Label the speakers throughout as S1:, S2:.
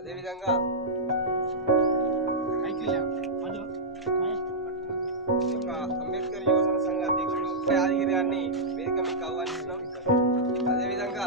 S1: అదేవిధంగా అంబేద్కర్ యువజన సంఘ అధ్యక్షుడు యాదగిరి గారిని వేదిక మీకు ఆహ్వానిస్తున్నాం అదేవిధంగా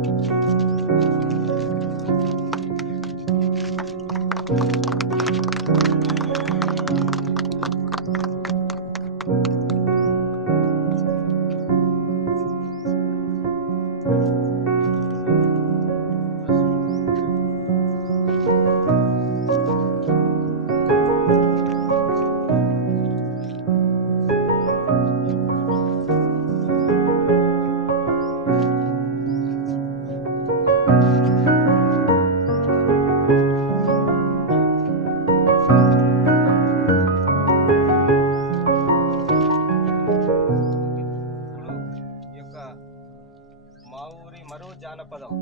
S1: మరో జానపదం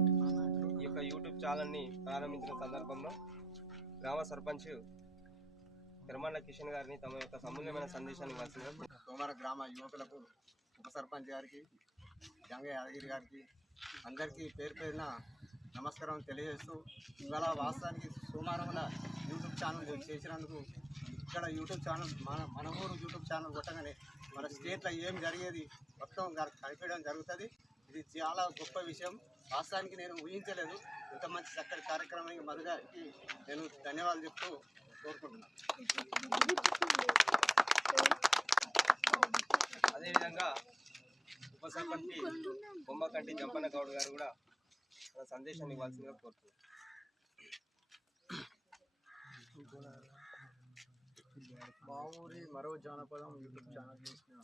S1: ఈ యొక్క యూట్యూబ్ ఛానల్ని ప్రారంభించిన సందర్భంలో గ్రామ సర్పంచ్ తిరుమల కిషన్ గారిని తమ యొక్క సమూల్యమైన సందేశాన్ని ఇవ్వాల్సిందిగా
S2: సోమవారం గ్రామ యువకులకు ఉప సర్పంచ్ గారికి జంగ యాదగిరి గారికి అందరికీ పేరు పేరున నమస్కారం తెలియజేస్తూ ఇవాళ వాస్తవానికి సోమవారంలో యూట్యూబ్ ఛానల్ చేసినందుకు ఇక్కడ యూట్యూబ్ ఛానల్ మన మన ఊరు యూట్యూబ్ ఛానల్ కొట్టగానే మన స్టేట్లో ఏం జరిగేది మొత్తం గ- కనిపించడం జరుగుతుంది. ఇది చాలా గొప్ప విషయం. వాస్తవానికి నేను ఊహించలేదు. ఇంత మంచి చక్కటి కార్యక్రమం మధు గారికి నేను ధన్యవాదాలు చెప్తూ కోరుకుంటున్నాను
S1: అదేవిధంగా ఉప సర్పంచ్ బొమ్మకంటి జంపన్న గౌడ్ గారు కూడా తన సందేశాన్ని ఇవ్వాల్సిందిగా కోరుతున్నాను.
S2: మా ఊరి మరో జానపదం యూట్యూబ్ ఛానల్ చేసిన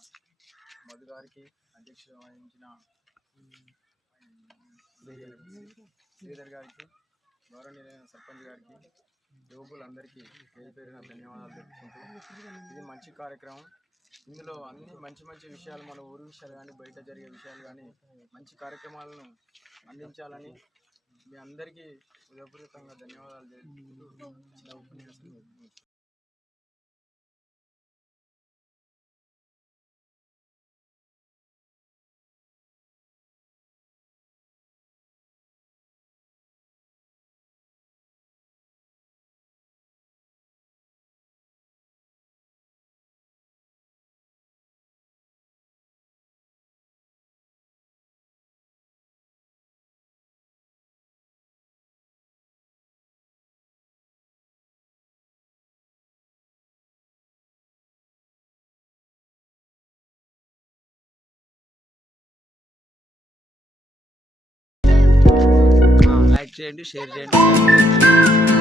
S2: మధు గారికి అధ్యక్షత వహించిన శ్రీధర్ గారికి. గౌరవనీయులైన సర్పంచ్ గారికి యువకులందరికీ పేరు పేరున ధన్యవాదాలు తెలుపుకుంటూ ఇది మంచి కార్యక్రమం. ఇందులో అన్ని మంచి మంచి విషయాలు మన ఊరి విషయాలు కానీ బయట జరిగే విషయాలు కానీ మంచి కార్యక్రమాలను అందించాలని మీ అందరికీ హృదయపూర్వకంగా ధన్యవాదాలు తెలుపుకుంటూ చిన్న ఉపన్యాసం
S3: చేయండి షేర్ చేయండి.